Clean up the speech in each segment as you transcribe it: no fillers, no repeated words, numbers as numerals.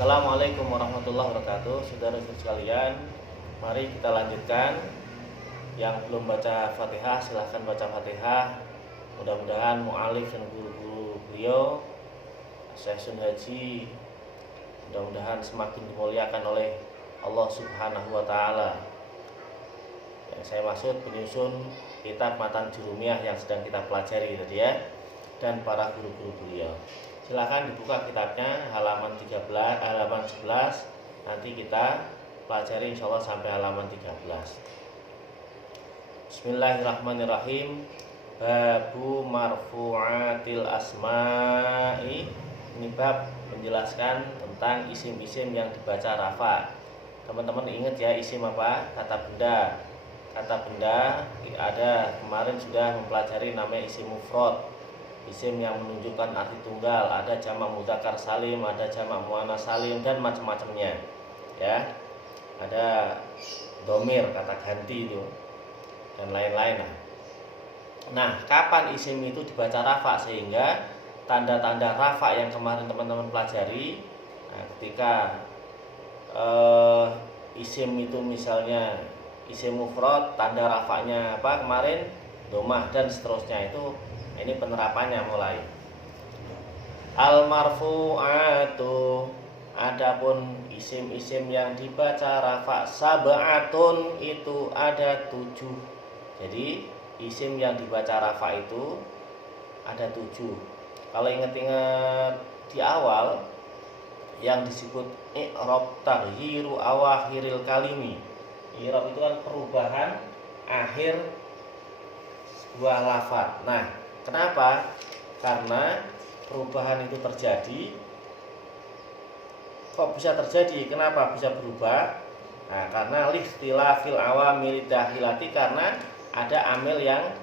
Assalamualaikum warahmatullahi wabarakatuh. Saudara-saudara sekalian, mari kita lanjutkan. Yang belum baca Fatihah silahkan baca Fatihah. Mudah-mudahan mu'alif dan guru-guru beliau Syekh Sun Haji mudah-mudahan semakin dimuliakan oleh Allah Subhanahu wa taala. Yang saya maksud penyusun kitab Matan Jurumiyah yang sedang kita pelajari tadi ya, dan para guru-guru beliau. Silakan dibuka kitabnya halaman 11. Nanti kita pelajari insyaallah sampai halaman 13. Bismillahirrahmanirrahim. Babu marfu'atil asma'i. Ini bab menjelaskan tentang isim-isim yang dibaca rafa. Teman-teman ingat ya, isim apa? Kata benda. Kata benda ada, kemarin sudah mempelajari namanya isim mufrad. Isim yang menunjukkan arti tunggal, ada jamak mudzakkar salim, ada jamak muannats salim, dan macam-macamnya. Ya. Ada domir, kata ganti itu, dan lain-lain. Nah, kapan isim itu dibaca rafa? Sehingga tanda-tanda rafa yang kemarin teman-teman pelajari, nah, ketika isim itu misalnya isim mufrad, tanda rafanya apa kemarin? Domah dan seterusnya, itu ini penerapannya mulai. Al marfu'atu, adapun isim-isim yang dibaca rafa, sab'atun, itu ada 7. Jadi isim yang dibaca rafa itu ada 7. Kalau ingat-ingat di awal yang disebut i'rab taghyiru awakhiril kalimi. I'rab itu kan perubahan akhir sebuah lafaz. Nah, kenapa? Karena perubahan itu terjadi. Kok bisa terjadi? Kenapa bisa berubah? Nah, karena lihtilafil awamil dahilati, karena ada amil yang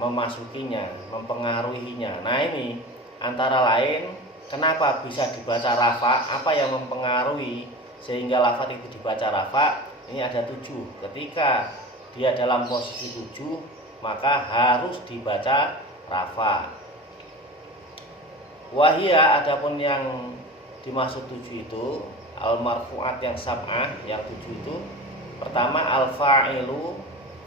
memasukinya, mempengaruhinya. Nah, ini antara lain kenapa bisa dibaca rafa, apa yang mempengaruhi sehingga lafaz itu dibaca rafa? Ini ada 7. Ketika dia dalam posisi 7, maka harus dibaca rafa. Wahia, adapun yang dimaksud 7 itu al marfu'at yang sab'ah, yang 7 itu pertama al fa'ilu,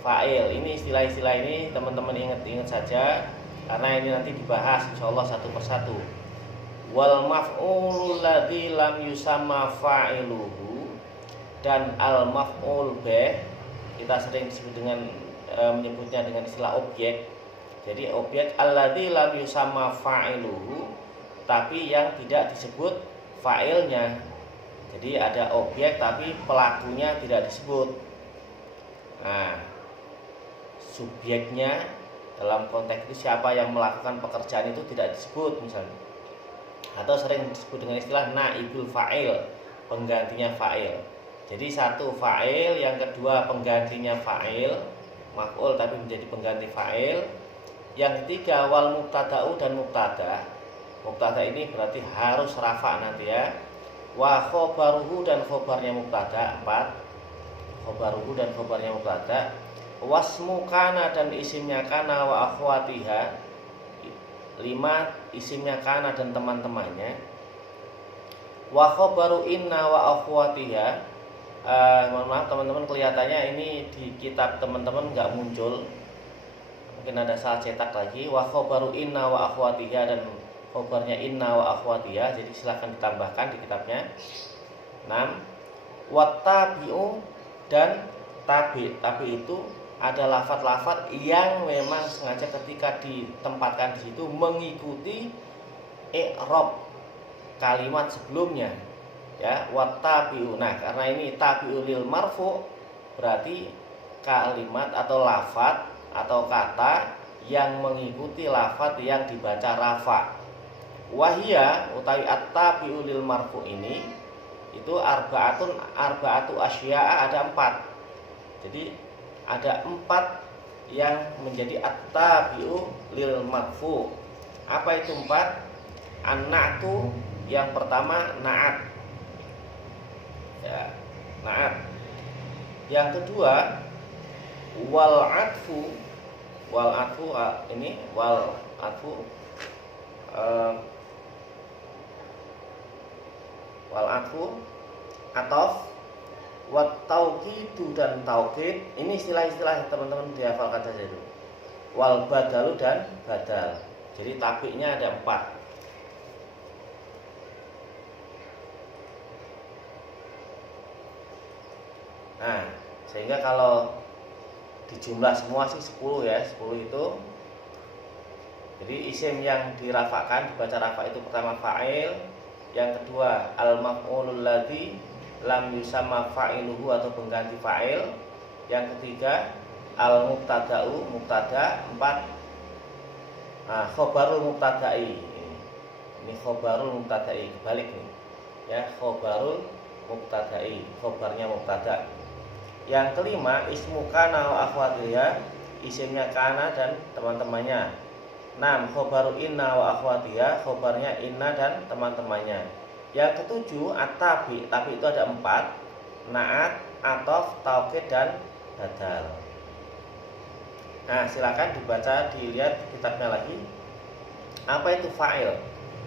fa'il. Ini istilah-istilah ini teman-teman ingat-ingat saja, karena ini nanti dibahas insyaallah satu persatu. Wal maf'ul ladzi lam yusamma fa'iluhu, dan al maf'ul bih, kita sering disebut dengan menyebutnya dengan istilah objek. Jadi objek alladzi lam yusamma fa'iluhu, tapi yang tidak disebut fa'ilnya. Jadi ada objek tapi pelakunya tidak disebut. Nah, subjeknya dalam konteks itu siapa yang melakukan pekerjaan itu tidak disebut misalnya. Atau sering disebut dengan istilah naibul fa'il, penggantinya fa'il. Jadi satu fa'il, yang kedua penggantinya fa'il, maf'ul tapi menjadi pengganti fa'il. Yang ketiga wal mubtada'u, dan mubtada. Mubtada ini berarti harus rafa nanti ya. Wa khobaruhu, dan khobarnya mubtada, 4. Khobaruhu dan khobarnya mubtada. Wasmu kana, dan isimnya kana, wa akhwatiha, 5. Isimnya kana dan teman-temannya. Wa khobaru inna wa akhwatiha, mohon maaf teman-teman, kelihatannya ini di kitab teman-teman nggak muncul, mungkin ada salah cetak lagi. Wa khobaru inna wa akhwatiha, dan khobarnya inna wa akhwatiha, jadi silahkan ditambahkan di kitabnya. 6. Wattabi'u, dan tabi. Tabi itu ada lafaz-lafaz yang memang sengaja ketika ditempatkan di situ mengikuti i'rab kalimat sebelumnya. Ya, wattabi'u. Nah, karena ini tabi'u lil marfu', berarti kalimat atau lafaz atau kata yang mengikuti lafaz yang dibaca rafa. Wahia, utawi at-tabi'u lil marfu' ini itu arba'atu asya'a, ada 4. Jadi ada 4 yang menjadi at-tabi'u lil marfu'. Apa itu 4? An-na'tu, yang pertama na'at. Ya, na'at. Yang kedua wal atfu. Wal atfu ini wal atfu wal atfu atof, wat tauqidu dan taukid. Ini istilah-istilah teman-teman dihafalkan saja itu. Wal badalu dan badal. Jadi tabiknya ada 4. Nah, sehingga kalau dijumlah semua sih 10 ya, 10 itu. Jadi isim yang dirafakkan, dibaca rafa itu pertama fa'il, yang kedua al-maf'ulul ladzi lam yusamma fa'iluhu atau pengganti fa'il, yang ketiga al-mubtada'u, mubtada, 4. Nah, khobarul mubtada'i. Ini khobarul mubtada'i, kebalik nih. Ya, khobarul mubtada'i, khobarnya mubtada. Yang kelima ismu kana wa akhwatiha, isimnya kana dan teman-temannya. 6 khobaru inna wa akhwatiha, khobarnya inna dan teman-temannya. Yang ketujuh at-tabi, tabi itu ada 4, naat, atof, taukid dan badal. Nah, silakan dibaca, dilihat kitabnya lagi. Apa itu fa'il?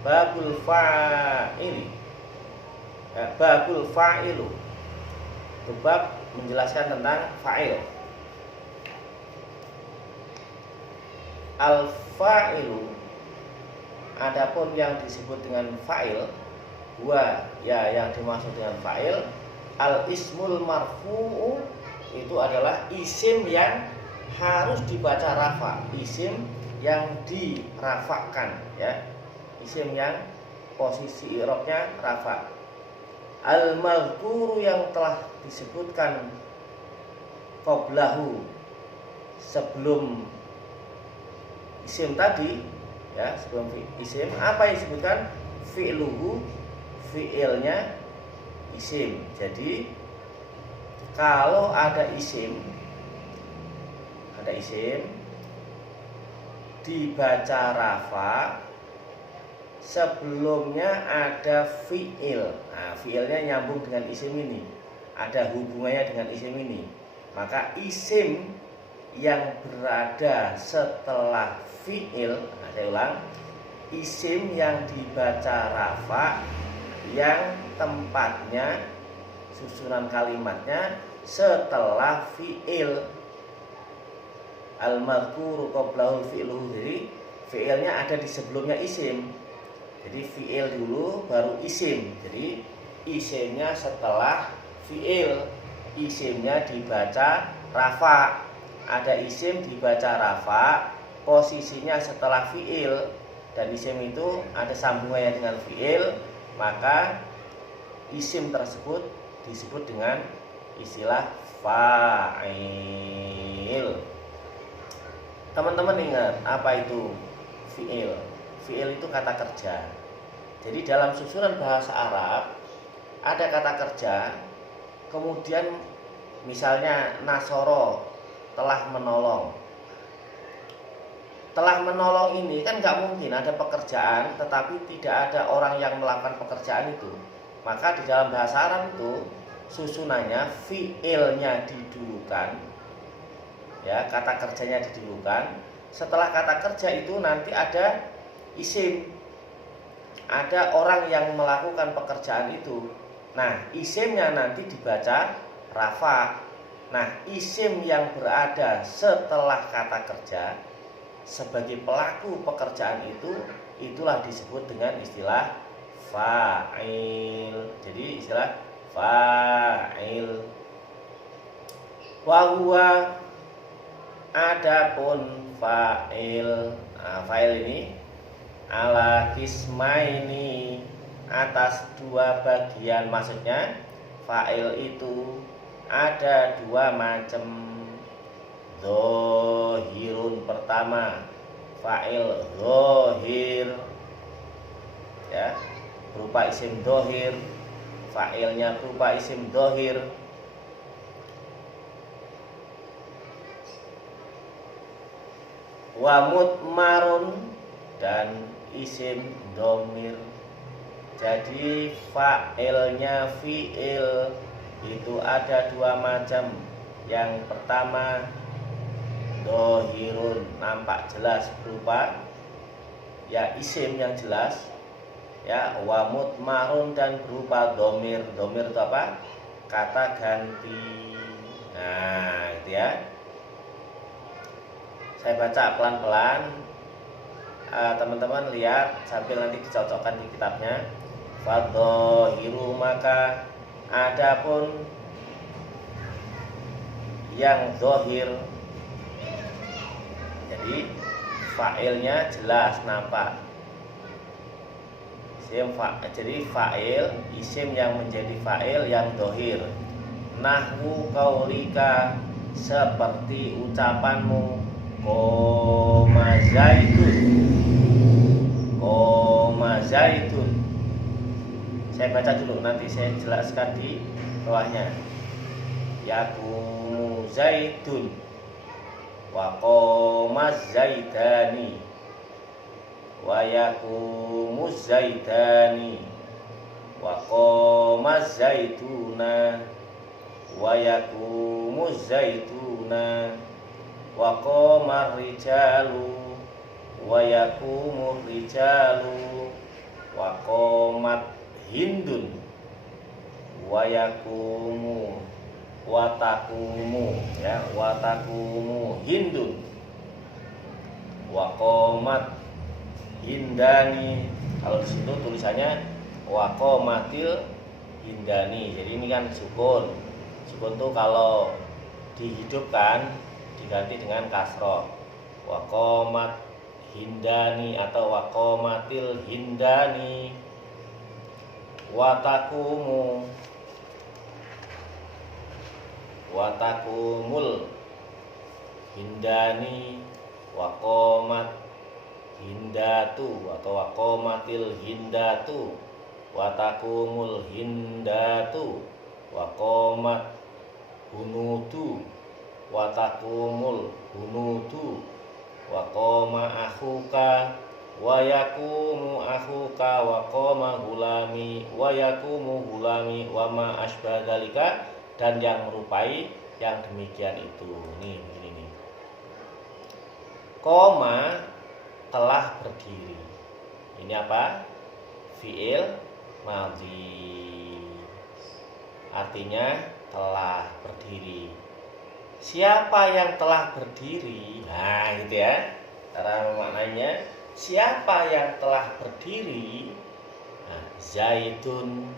Babul fa'ili. Babul fa'ilu. Itu bab menjelaskan tentang fa'il. Al-fa'ilu, adapun yang disebut dengan fa'il, ya yang dimaksud dengan fa'il, al-ismul marfu'u, itu adalah isim yang harus dibaca rafa, isim yang dirafakkan, ya, isim yang posisi i'rabnya rafa. Al-mazkuru, yang telah disebutkan qablahu, sebelum isim tadi, ya, sebelum isim. Apa yang disebutkan? Fi'luhu, fi'ilnya isim. Jadi kalau ada isim dibaca rafa, sebelumnya ada fi'il. Nah, fi'ilnya nyambung dengan isim ini, ada hubungannya dengan isim ini. Maka isim yang berada setelah fi'il, nah, saya ulang, isim yang dibaca rafa yang tempatnya, susunan kalimatnya setelah fi'il. Al-madhkuru qablahu fi'luhu, jadi fi'ilnya ada di sebelumnya isim. Jadi fi'il dulu baru isim. Jadi isimnya setelah fi'il, isimnya dibaca rafa. Ada isim dibaca rafa, posisinya setelah fi'il, dan isim itu ada sambungannya dengan fi'il, maka isim tersebut disebut dengan istilah fa'il. Teman-teman ingat apa itu fi'il? Fi'il itu kata kerja. Jadi dalam susunan bahasa Arab ada kata kerja, kemudian misalnya nasoro, telah menolong. Telah menolong ini kan nggak mungkin ada pekerjaan tetapi tidak ada orang yang melakukan pekerjaan itu. Maka di dalam bahasa Arab itu susunannya fi'ilnya didulukan, ya, kata kerjanya didulukan. Setelah kata kerja itu nanti ada isim, ada orang yang melakukan pekerjaan itu. Nah, isimnya nanti dibaca rafa. Nah, isim yang berada setelah kata kerja sebagai pelaku pekerjaan itu, itulah disebut dengan istilah fa'il. Jadi istilah fa'il. Wa huwa, adapun fa'il. Nah, fa'il ini ala kismaini, atas 2 bagian. Maksudnya fa'il itu ada 2 macam. Zohirun, pertama fa'il zohir, ya, berupa isim zohir, fa'ilnya berupa isim zohir. Wa mutmarun, dan isim domir. Jadi fa'ilnya fi'il itu ada 2 macam. Yang pertama dohirun, nampak jelas berupa ya isim yang jelas. ya, wa mutmarun dan berupa domir. Domir itu apa? Kata ganti. Nah, itu ya. Saya baca pelan-pelan. Teman-teman lihat sambil nanti dicocokkan di kitabnya. Fadhohiru, maka adapun yang zohir, jadi fa'ilnya jelas nampak. Jadi fa'il, isim yang menjadi fa'il yang zohir. Nahwu qaulika, seperti ucapanmu, koma zaitun. Koma zaitun. Saya baca dulu, nanti saya jelaskan di bawahnya. Yakumu zaitun wa qoma zaitani wa yakumu zaitani wa qoma zaituna wa yakumu zaituna wa qoma rijalu wa yakumu rijalu wa qomat hindun wa yakumu watakumu, ya, watakumu hindun wa qomat hindani. Kalau di situ tulisannya wa qomatil hindani. Jadi ini kan sukun. Sukun tuh kalau dihidupkan diganti dengan kasroh. Wa qomat hindani atau wa qomatil hindani. Watakumu, watakumul hindani wa qomat hindatu atau wa qomatil hindatu watakumul hindatu wa qomat hunutu watakumul hunutu wa qoma akhuka wa yakumu akhuka wa qoma gulami wa yakumu gulami wa ma asbah dzalika, dan yang merupai yang demikian itu. Nih begini nih. Koma telah berdiri. Ini apa? Fi'il madhi. Artinya telah berdiri. Siapa yang telah berdiri? Nah, gitu ya. Cara memaknainya, siapa yang telah berdiri? Nah, zaitun,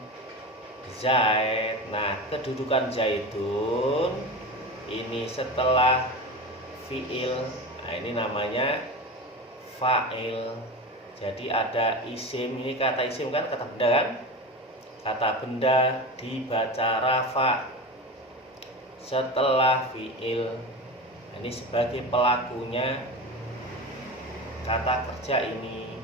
Zaid. Nah, kedudukan zaitun ini setelah fi'il. Nah, ini namanya fa'il. Jadi ada isim, ini kata isim kan, kata benda kan? Kata benda dibaca rafa setelah fi'il. Ini sebagai pelakunya kata kerja ini,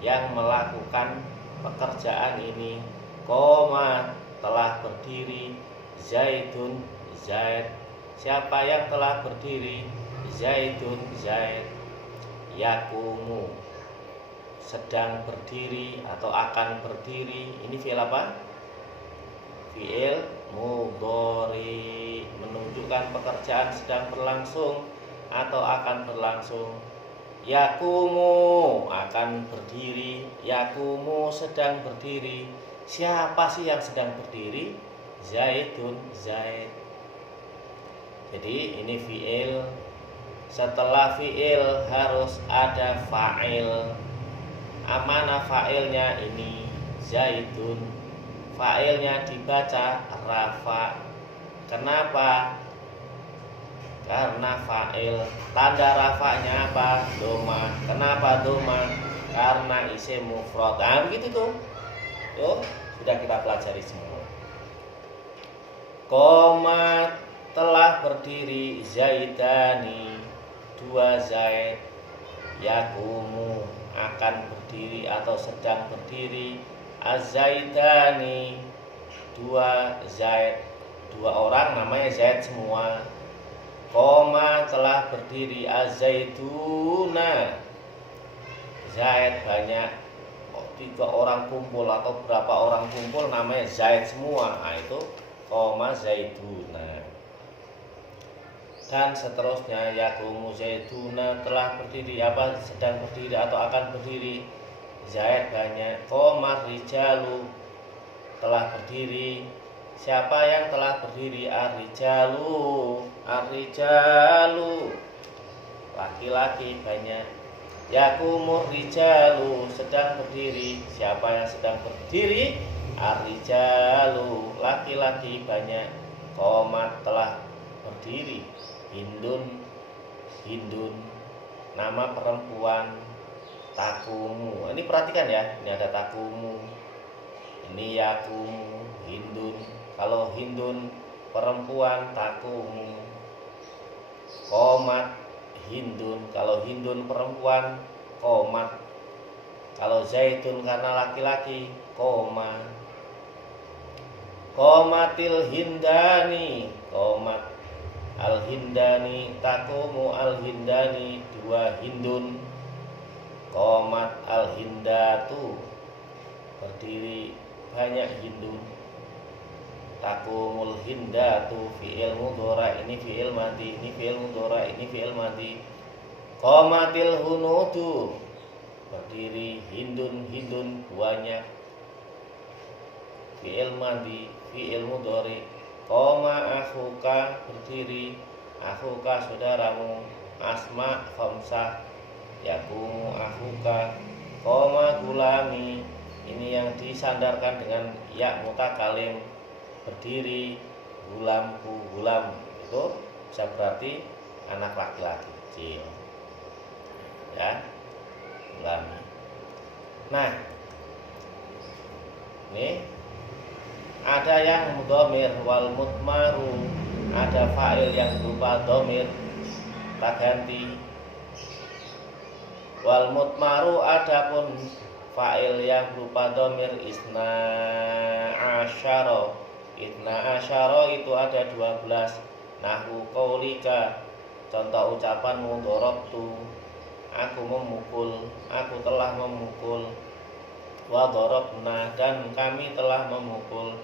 yang melakukan pekerjaan ini. Koma telah berdiri, zaitun zaid. Siapa yang telah berdiri? Zaitun zaid. Yakumu sedang berdiri atau akan berdiri. Ini fi'il apa? Fi'il mudhari, menunjukkan pekerjaan sedang berlangsung atau akan berlangsung. Yakumu akan berdiri, yakumu sedang berdiri. Siapa sih yang sedang berdiri? Zaitun zaid. Jadi ini fi'il. Setelah fi'il harus ada fa'il. Mana fa'ilnya? Ini zaitun. Fa'ilnya dibaca rafa. Kenapa? Karena fa'il. Tanda rafanya apa? Doma. Kenapa doma? Karena isim mufrad. Nah, begitu tuh. Tuh, sudah kita pelajari semua. Koma telah berdiri, zaidani, dua zaid. Yakumu akan berdiri atau sedang berdiri, az-zaidani, dua zaid. Dua orang namanya zaid semua. Koma telah berdiri, az-zaituna, zaid banyak. 3 orang kumpul atau berapa orang kumpul namanya zaid semua. Nah, itu koma zaituna. Dan seterusnya, yakumu zaituna telah berdiri, apa sedang berdiri atau akan berdiri, Zaid banyak. Qomar rijalu, telah berdiri. Siapa yang telah berdiri? Ar-rijalu, ar-rijalu, laki-laki banyak. Yakumur rijalu, sedang berdiri. Siapa yang sedang berdiri? Ar-rijalu, laki-laki banyak. Qomat, telah berdiri. Hindun, hindun, nama perempuan. Takumu, ini perhatikan ya, ini ada takumu, ini yakumu, hindun. Kalau hindun perempuan, takumu. Qomat, hindun. Kalau hindun perempuan, qomat. Kalau zaitun karena laki-laki, qoma. Qomatil hindani, qomat al-hindani, takumu al-hindani, dua hindun. Qomat al-hindatu, berdiri banyak hindun. Takumul hindatu, fi'il mudhara, ini fi'il madhi, ini fi'il mudhara, ini fi'il madhi. Qomatil hunudu, berdiri hindun, hindun banyak. Fi'il madhi, fi'il mudhari. Qoma akhuka, berdiri. Akhuka, saudaramu. Asma khamsah. Yakumu akhuka. Qoma gulami, ini yang disandarkan dengan ya mutakalim, berdiri. Gulamku, gulam itu bisa berarti anak laki-laki kecil ya, gulami. Nah, ini ada yang dhamir. Wal mutmaru, ada fa'il yang berupa dhamir, tak ganti. Wal mutmaru, adapun fa'il yang berupa dhamir. Isna asyara, itna asyara itu ada 12. Nahwu qaulika, contoh ucapanmu. Darabtu, aku memukul, aku telah memukul. Wa darabna, dan kami telah memukul.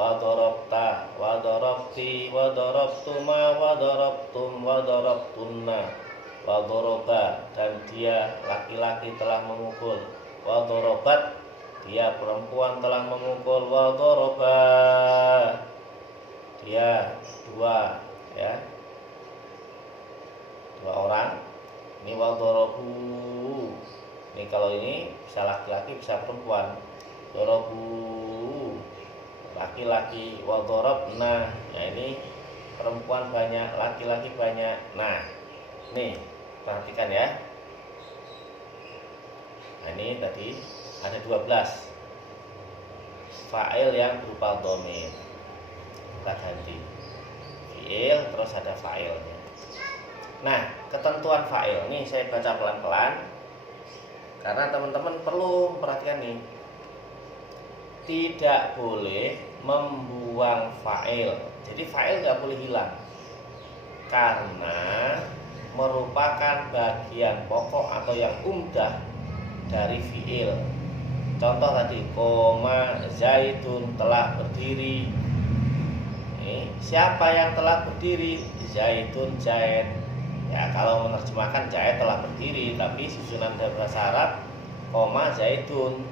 Wa darabta, wa darabti, wa darabtuma, wa darabtum, wa darabtunna. Wa daraba, dan dia laki-laki telah memukul. Wa darabat, dia perempuan telah memukul. Wa daraba, dia dua ya, dua orang. Ini wa darabu, ini kalau ini bisa laki-laki bisa perempuan. Darabu, laki-laki. Wa darabna, ya ini perempuan banyak, laki-laki banyak. Nah, nih perhatikan ya. Nah, ini tadi ada 12 fa'il yang berupa dhamir. Kita ganti fi'il, terus ada fa'ilnya. Nah, ketentuan fa'il ini saya baca pelan-pelan karena teman-teman perlu perhatikan nih. Tidak boleh membuang fa'il. Jadi fa'il nggak boleh hilang karena merupakan bagian pokok atau yang umdah dari fi'il. Contoh tadi, koma zaitun, telah berdiri. Siapa yang telah berdiri? Zaitun, Zaid. Ya, kalau menerjemahkan Zaid telah berdiri, tapi susunan dari bahasa Arab koma zaitun.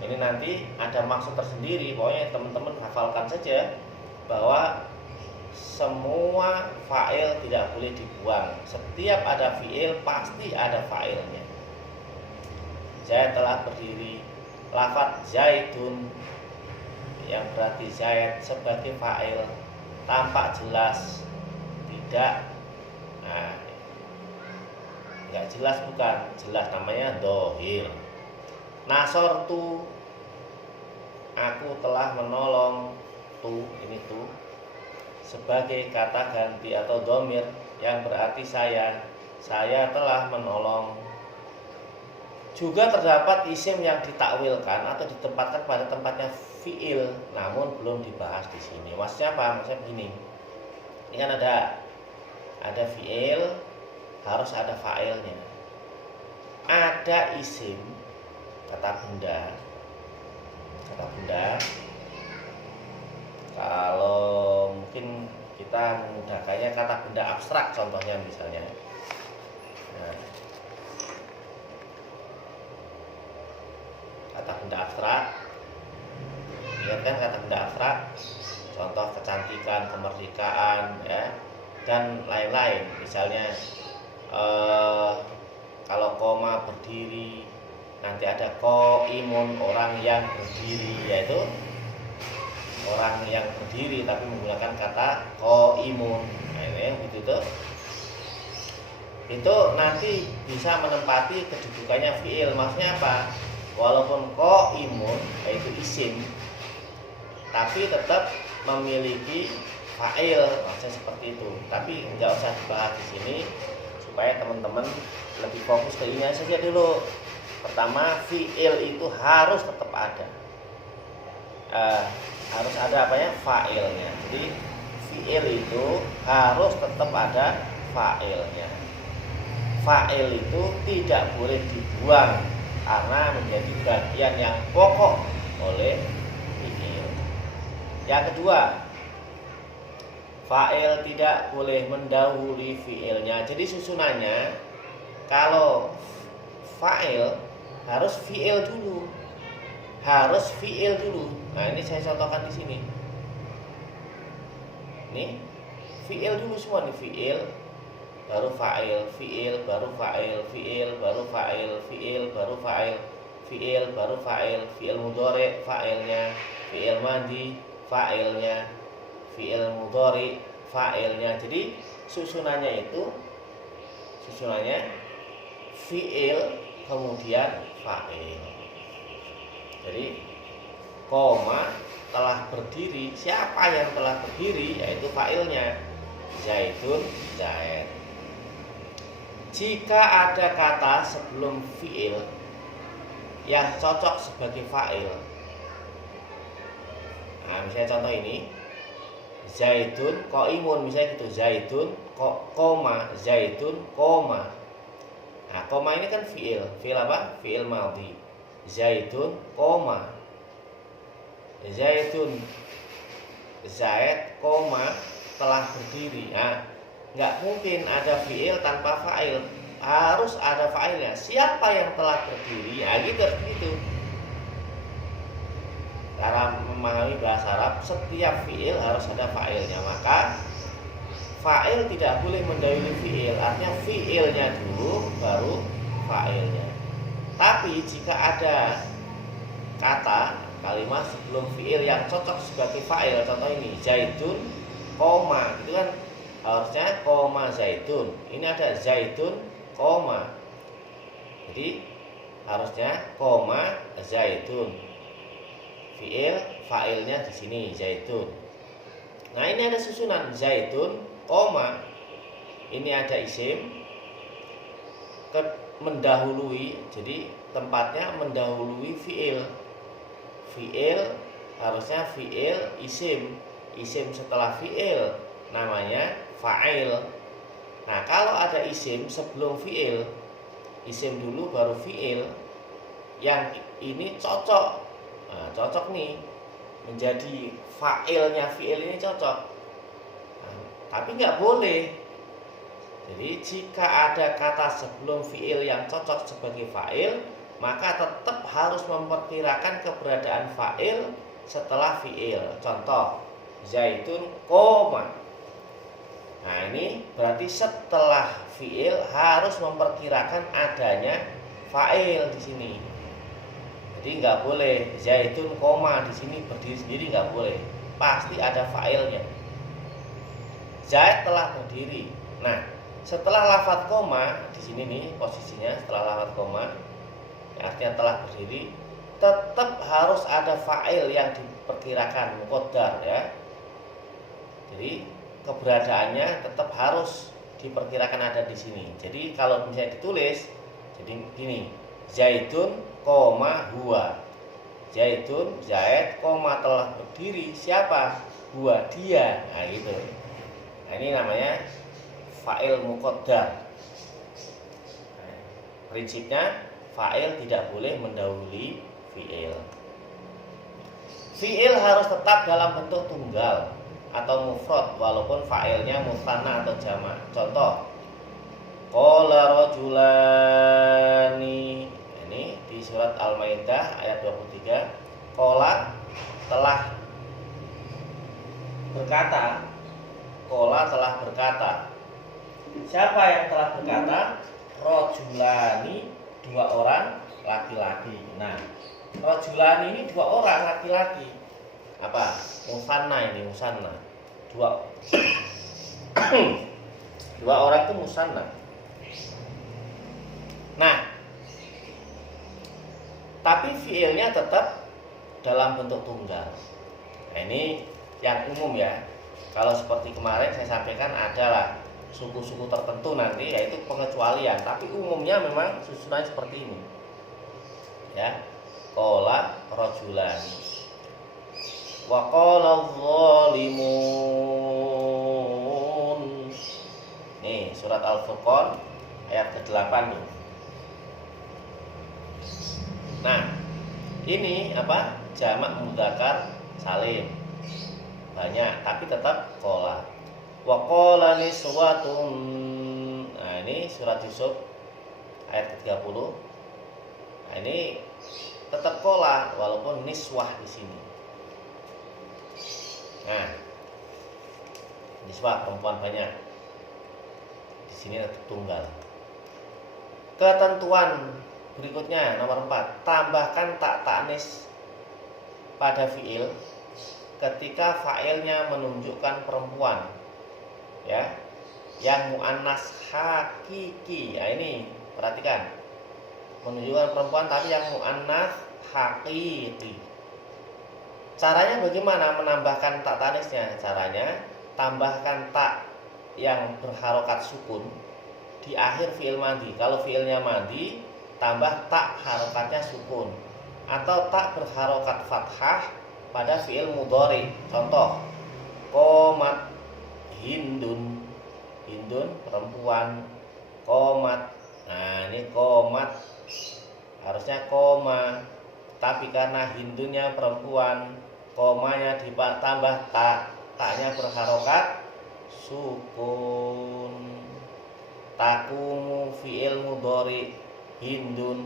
Ini nanti ada maksud tersendiri. Pokoknya teman-teman hafalkan saja bahwa semua fa'il tidak boleh dibuang. Setiap ada fi'il pasti ada fa'ilnya. Zaid telah berdiri. Lafaz zaitun yang berarti Zaid sebagai fa'il tampak jelas, tidak. Nah, enggak jelas bukan, jelas namanya dhohir. Nasortu, aku telah menolong. Tu, ini tu sebagai kata ganti atau dhamir yang berarti saya telah menolong. Juga terdapat isim yang ditakwilkan atau ditempatkan pada tempatnya fi'il, namun belum dibahas di sini. Maksudnya apa? Maksudnya begini. Ini kan ada fi'il, harus ada fa'ilnya. Ada isim, kata benda. Kalau mungkin kita memudahkannya kata benda abstrak, contohnya misalnya. Nah, Lihat kan kata benda abstrak, contoh kecantikan, kemerdekaan, ya, dan lain-lain. Misalnya kalau koma berdiri, nanti ada imun, orang yang berdiri, yaitu orang yang berdiri tapi menggunakan kata imun. Nah, ini yang gitu tuh. Itu nanti bisa menempati kedudukannya fiil. Maksudnya apa? Walaupun imun yaitu isim, tapi tetap memiliki fa'il, maksudnya seperti itu. Tapi nggak usah dibahas di sini supaya teman-teman lebih fokus ke ini saja dulu. Pertama, fi'il itu harus tetap ada. Harus ada apanya? Fa'ilnya. Jadi fi'il itu harus tetap ada fa'ilnya. Fa'il itu tidak boleh dibuang karena menjadi bagian yang pokok oleh fi'il. Yang kedua, fa'il tidak boleh mendahului fi'ilnya. Jadi susunannya, kalau fa'il harus fi'il dulu. Harus fi'il dulu. Nah, ini saya contohkan di sini. Nih, fi'il dulu semua nih, fi'il baru fa'il, fi'il baru fa'il, fi'il baru fa'il, fi'il baru fa'il, fi'il baru fa'il, fi'il mudhari fa'ilnya, fi'il madhi fa'ilnya, fi'il mudhari fa'ilnya. Jadi susunannya fi'il kemudian fa'il. Jadi koma telah berdiri, siapa yang telah berdiri? Yaitu fa'ilnya, Zaidun, Zaid. Jika ada kata sebelum fi'il yang cocok sebagai fa'il, nah misalnya contoh ini, Zaidun qaimun, misalnya gitu, Zaidun koma, Zaidun koma. Nah, koma ini kan fi'il. Fi'il apa? Fi'il madhi. Zaidun koma, Zaidun, Zaid koma telah berdiri. Nah, nggak mungkin ada fi'il tanpa fa'il, harus ada fa'ilnya. Siapa yang telah berdiri? Ya gitu. Cara memahami bahasa Arab, setiap fi'il harus ada fa'ilnya. Maka fa'il tidak boleh mendahului fi'il. Artinya fi'ilnya dulu baru fa'ilnya. Tapi jika ada kata kalimat sebelum fi'il yang cocok sebagai fa'il, contoh ini Zaidun koma, itu kan harusnya koma Zaidun. Ini ada Zaidun koma, jadi harusnya koma Zaidun. Fi'il fa'ilnya di sini Zaidun. Nah, ini ada susunan Zaidun koma. Ini ada isim mendahului, jadi tempatnya mendahului fi'il. Fi'il harusnya fi'il isim. Isim setelah fi'il namanya fa'il. Nah, kalau ada isim sebelum fi'il, isim dulu baru fi'il, yang ini cocok. Nah, cocok nih menjadi fa'ilnya fi'il ini cocok. Nah, tapi nggak boleh. Jadi jika ada kata sebelum fi'il yang cocok sebagai fa'il, maka tetap harus memperkirakan keberadaan fa'il setelah fi'il. Contoh, Zaidun koma. Nah, ini berarti setelah fi'il harus memperkirakan adanya fa'il di sini. Jadi nggak boleh Zaidun koma di sini berdiri sendiri, nggak boleh. Pasti ada fa'ilnya. Zaid telah berdiri. Nah, setelah lafadz koma di sini nih posisinya, setelah lafadz koma artinya telah berdiri, tetap harus ada fa'il yang diperkirakan muqaddar, ya. Jadi keberadaannya tetap harus diperkirakan ada di sini. Jadi kalau misalnya ditulis, jadi gini, Zaidun koma huwa. Zaidun, Zaid koma telah berdiri, siapa? Huwa, dia. Nah, gitu. Nah, ini namanya fa'il muqaddar. Prinsipnya fa'il tidak boleh mendahului fi'il. Fi'il harus tetap dalam bentuk tunggal atau mufrad walaupun fa'ilnya musanna atau jamak. Contoh, qala rajulani. Ini di surat Al-Maidah ayat 23. Qala telah berkata, kola telah berkata. Siapa yang telah berkata? Rojulani, dua orang laki-laki. Nah, rojulani ini dua orang laki-laki. Apa? Musanna ini, musanna. Dua orang itu musanna. Nah, tapi fiilnya tetap dalam bentuk tunggal. Nah, ini yang umum ya. Kalau seperti kemarin saya sampaikan adalah suku-suku tertentu nanti yaitu pengecualian, tapi umumnya memang susunannya seperti ini. Ya. Qala rajulani. Wa qala adh-dhalimun. Nih, surat Al-Furqan ayat ke-8 tuh. Nah, ini apa? Jamak mudzakkar salim. Banyak, tapi tetap qala. Wa qala niswatun. Nah, ini surat Yusuf ayat ke-30. Nah, ini tetap qala walaupun niswah di sini. Nah, niswah perempuan banyak. Di sini tetap tunggal. Ketentuan berikutnya nomor 4, tambahkan tak ta'nis pada fiil ketika fa'ilnya menunjukkan perempuan, ya, yang mu'annas hakiki. Ya, ini perhatikan, menunjukkan perempuan tapi yang mu'annas hakiki. Caranya bagaimana menambahkan tak ta'nisnya? Caranya tambahkan tak yang berharokat sukun di akhir fiil madhi. Kalau fiilnya madhi, tambah tak harokatnya sukun, atau tak berharokat fathah pada fiil mudhari. Contoh, qomat hindun, hindun perempuan, qomat. Nah, ini qomat harusnya koma, tapi karena hindunnya perempuan, komanya ditambah tak, taknya berharokat sukun. Takumu fiil mudhari hindun,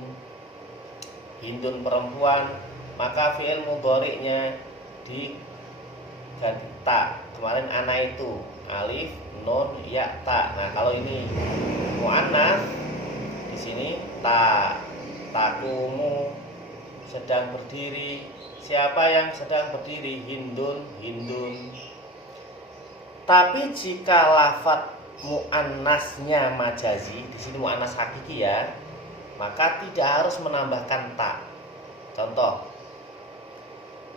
hindun perempuan, maka fiil mudhari'nya diganti ta. Kemarin ana itu alif nun ya ta. Nah, kalau ini muannas di sini ta. Takumu sedang berdiri. Siapa yang sedang berdiri? Hindun, hindun. Tapi jika lafadz muannasnya majazi, di sini muannas hakiki ya, maka tidak harus menambahkan ta. Contoh,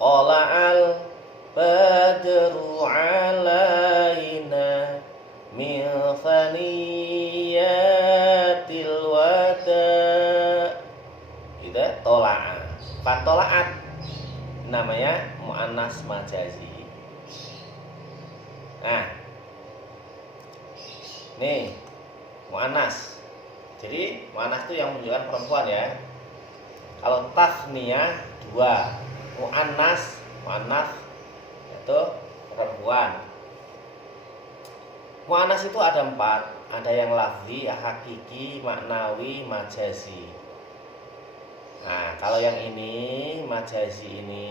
Ola'al badru alaina min thaniyatil wada. Gitu, tola'a. Bukan tola'at, namanya mu'annas majazi. Nah, nih mu'annas. Jadi mu'annas itu yang menunjukkan perempuan ya. Kalau tasniyah 2, mu'annas itu perempuan. Mu'annas itu ada 4, ada yang lafzi, hakiki, maknawi, majazi. Nah, kalau yang ini majazi ini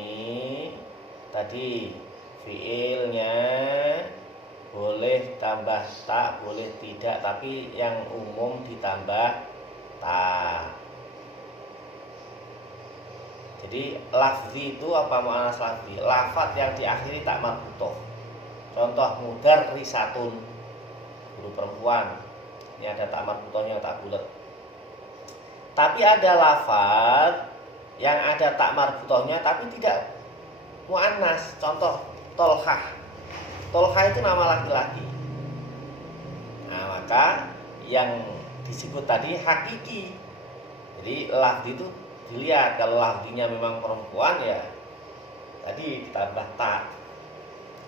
tadi fiilnya boleh tambah tak, boleh tidak, tapi yang umum ditambah ta. Jadi lafzi itu apa mu'annas lafzi? Lafaz yang diakhiri tak marbutoh. Contoh mudarrisatun, guru perempuan. Ini ada tak marbutohnya, tak bulat. Tapi ada lafaz yang ada tak marbutohnya tapi tidak mu'annas. Contoh tolhah. Tolhah itu nama laki-laki. Nah, maka yang disebut tadi hakiki. Jadi lafzi itu dilihat, kalau lafzinya memang perempuan ya tadi ditambah tak.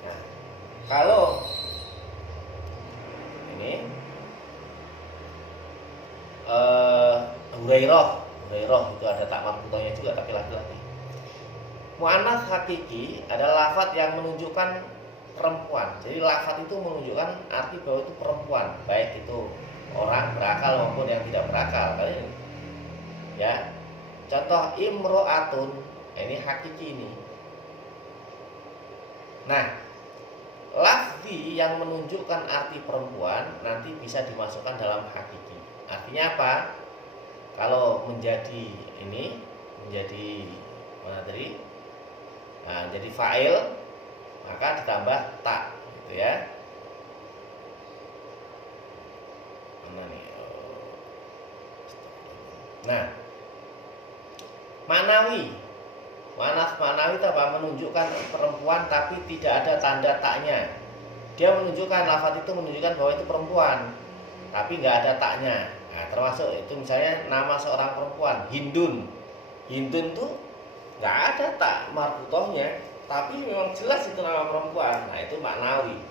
Nah, kalau ini Hurairah itu ada tak marbutohnya juga tapi laki-laki. Mu'annas hakiki adalah lafaz yang menunjukkan perempuan. Jadi lafaz itu menunjukkan arti bahwa itu perempuan, baik itu orang berakal maupun yang tidak berakal. Kali ini ya. Contoh imro'atun, ini hakiki ini. Nah, lafzi yang menunjukkan arti perempuan nanti bisa dimasukkan dalam hakiki. Artinya apa? Kalau menjadi ini, menjadi mana tadi? Nah, jadi fa'il, maka ditambah tak, gitu ya. Mana nih? Nah, maknawi. Maknawi itu apa? Menunjukkan perempuan tapi tidak ada tanda taknya. Dia menunjukkan, lafaz itu menunjukkan bahwa itu perempuan, tapi nggak ada taknya. Nah, termasuk itu misalnya nama seorang perempuan, Hindun. Hindun tuh nggak ada tak marbutohnya, tapi memang jelas itu nama perempuan. Nah, itu maknawi.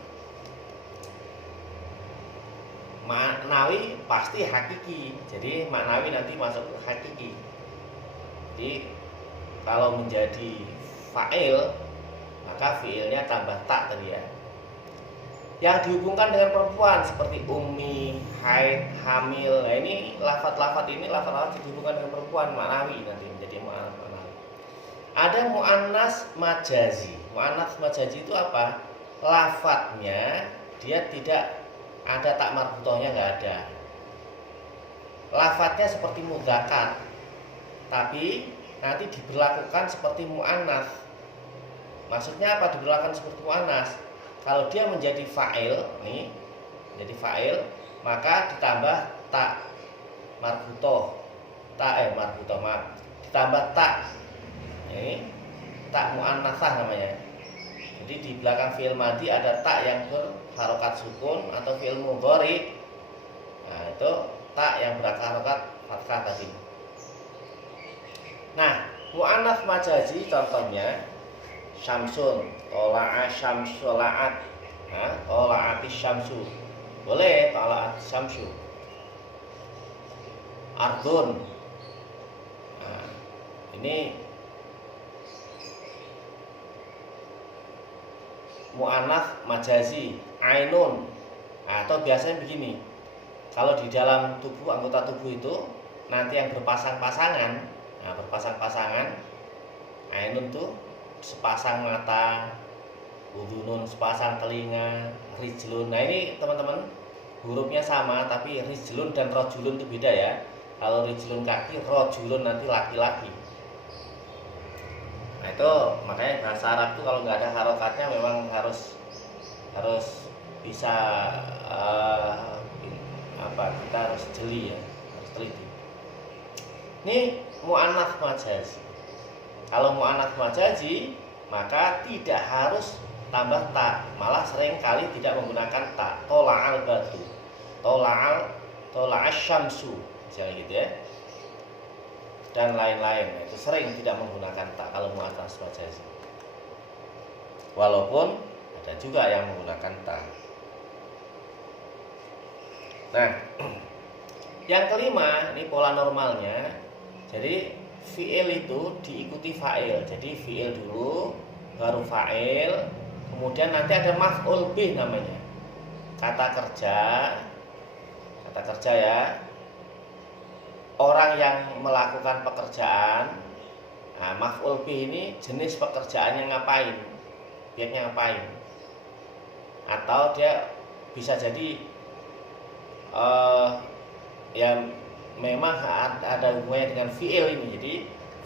Maknawi pasti hakiki. Jadi maknawi nanti masuk ke hakiki. Jadi kalau menjadi fa'il, maka fi'ilnya tambah tak tadi ya. Yang dihubungkan dengan perempuan seperti ummi, haid, hamil. Nah, ini lafaz-lafaz ini lafaz-lafaz dihubungkan dengan perempuan, maknawi nanti menjadi maknawi. Ada mu'annas majazi. Mu'annas majazi itu apa? Lafaznya dia tidak ada tak marbutohnya, nggak ada. Lafaznya seperti mudzakkar, tapi nanti diberlakukan seperti mu'annas. Maksudnya apa diberlakukan seperti mu'annas? Kalau dia menjadi fa'il, nih, menjadi fa'il, maka ditambah tak marbutoh, marbutoh, maaf, ditambah tak, ini tak mu'annasah namanya. Jadi di belakang fi'il madhi ada tak yang berharokat sukun atau fi'il mudhari. Nah, itu tak yang berharokat fathah tadi. Nah, mu'annas majazi contohnya syamsun, tola'a syamsula'at. Nah, tola'ati syamsu. Boleh tola'at syamsu. Ardun. Nah, ini mu'annas majazi, ainun. Nah, atau biasanya begini. Kalau di dalam tubuh, anggota tubuh itu nanti yang berpasang-pasangan. Nah, berpasang-pasangan, ainun tuh sepasang mata, udhunun sepasang telinga, rijlun. Nah, ini teman-teman hurufnya sama, tapi rijlun dan rojulun itu beda ya. Kalau rijlun kaki, rojulun nanti laki-laki. Nah, itu makanya bahasa Arab itu kalau nggak ada harokatnya memang harus bisa kita harus jeli ya, harus teliti. Ini mu'annas majazi. Kalau mu'annas majazi maka tidak harus tambah tak, malah sering kali tidak menggunakan tak. Tola'al batu, tola'al syamsu, misalnya gitu ya, dan lain-lain. Itu sering tidak menggunakan tak kalau mu'annas majazi. Walaupun ada juga yang menggunakan tak. Nah, yang kelima, ini pola normalnya. Jadi fi'il itu diikuti fa'il. Jadi fi'il dulu, baru fa'il, kemudian nanti ada maf'ul bih namanya. Kata kerja ya. Orang yang melakukan pekerjaan. Nah, maf'ul bih ini jenis pekerjaannya ngapain? Biarnya ngapain? Atau dia bisa jadi yang memang ada hubungannya dengan fi'il ini. Jadi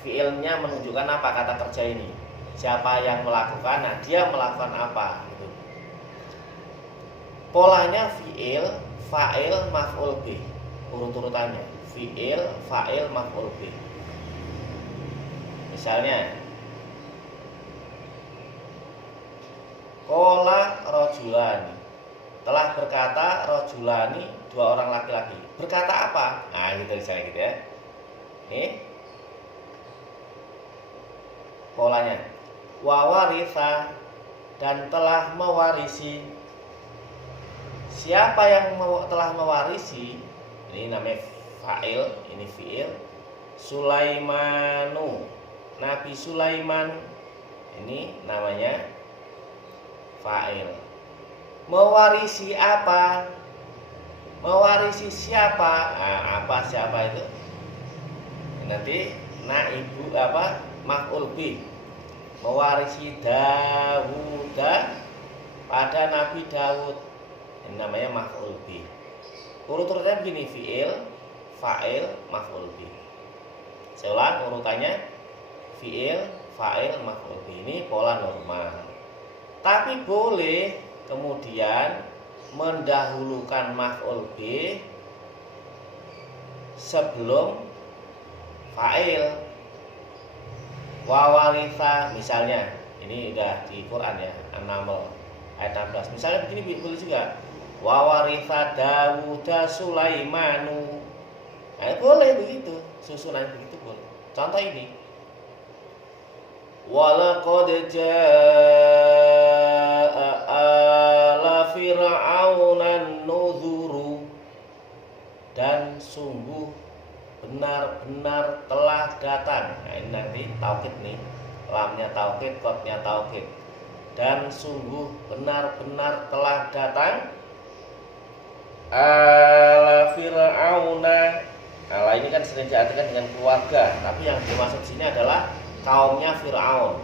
fi'ilnya menunjukkan apa kata kerja ini, siapa yang melakukan, nah dia melakukan apa gitu. Polanya fi'il, fa'il, maf'ul bih, urut-urutannya fi'il, fa'il, maf'ul bih. Misalnya qala rajulani, telah berkata rajulani, dua orang laki-laki. Berkata apa? Nah, gitu misalnya gitu ya. Nih polanya. Wa waritha, dan telah mewarisi. Siapa yang telah mewarisi? Ini namanya fa'il, ini fi'il. Sulaimanu, Nabi Sulaiman, ini namanya fa'il. Mewarisi apa? Mewarisi siapa? Nah, apa siapa itu? Nanti naibu maf'ul bih. Mewarisi Dawuda pada Nabi Daud. Ini namanya maf'ul bih. Urut-urutnya begini, fi'il, fa'il, maf'ul bih. Saya ulang urutannya, fi'il, fa'il, maf'ul bih. Ini pola normal. Tapi boleh kemudian mendahulukan maf'ul bih sebelum fa'il. Wawaritha misalnya, ini udah di Quran ya, An-Naml ayat 16. Misalnya begini boleh juga. Wawaritha Dawuda Sulaimanu. Nah, boleh begitu, susunan begitu boleh. Contoh ini. Walaqad jaa'a ala fir'aunan nuzuru. Dan sungguh benar-benar telah datang. Nah, ini nanti taukid nih. Lamnya taukid, kodnya taukid. Dan sungguh benar-benar telah datang ala fir'auna. Ala ini kan sering diartikan dengan keluarga, tapi yang dimaksud sini adalah kaumnya Fir'aun.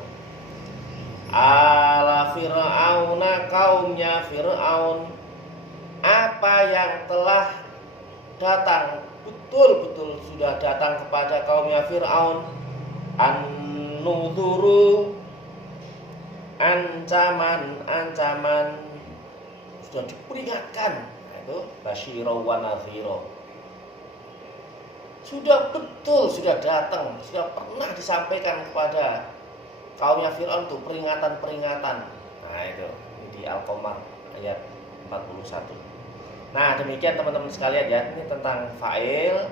Ala fir'auna, kaumnya Fir'aun. Apa yang telah datang, betul-betul sudah datang kepada kaumnya Fir'aun, an-nuzuru, ancaman sudah diperingatkan. Nah, itu basyira wa nadhira. Sudah betul, sudah datang, sudah pernah disampaikan kepada kaumnya Fir'aun itu peringatan-peringatan. Nah, itu di Al-Qamar ayat 41. Nah, demikian teman-teman sekalian ya, ini tentang fa'il.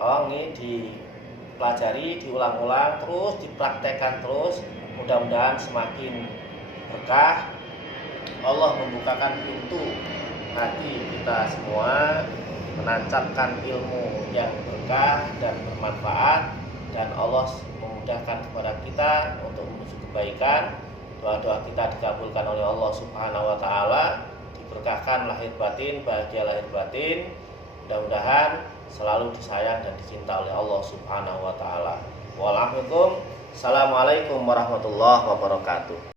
Ini dipelajari, diulang-ulang, terus dipraktekkan terus. Mudah-mudahan semakin berkah. Allah membukakan pintu hati kita semua, menancapkan ilmu yang berkah dan bermanfaat, dan Allah memudahkan kepada kita untuk menuju kebaikan. Doa-doa kita dikabulkan oleh Allah Subhanahu wa taala. Berkahkan lahir batin, bahagia lahir batin. Mudah-mudahan selalu disayang dan dicinta oleh Allah Subhanahu wa taala. Assalamualaikum warahmatullahi wabarakatuh.